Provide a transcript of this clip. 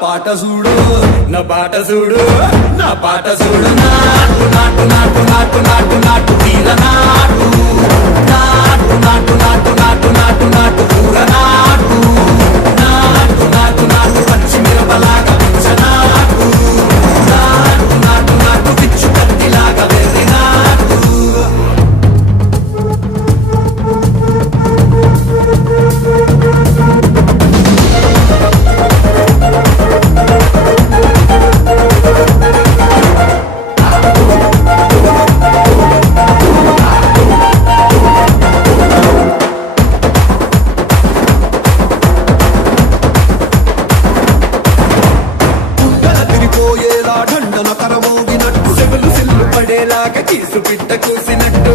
పాట చూడు నా పాట చూడు నా పాట చూడు నాటు నాటు నాటు నాటు నాటు నాటు తీర నాటు నాటు నాటు నాటు నాటు నాటు నాటు కూర నాటు నాటు నాటు నాటు పచ్చి మిరపలాగా పిచ్చ నాటు నాటు నాటు నాటు పిచ్చు కత్తిలాగా వెర్రి నాటు ढंडन करमोगिनट्टु सेवलु सिल्लु पडेलागा कीसु पिट्ट కూసినట్టు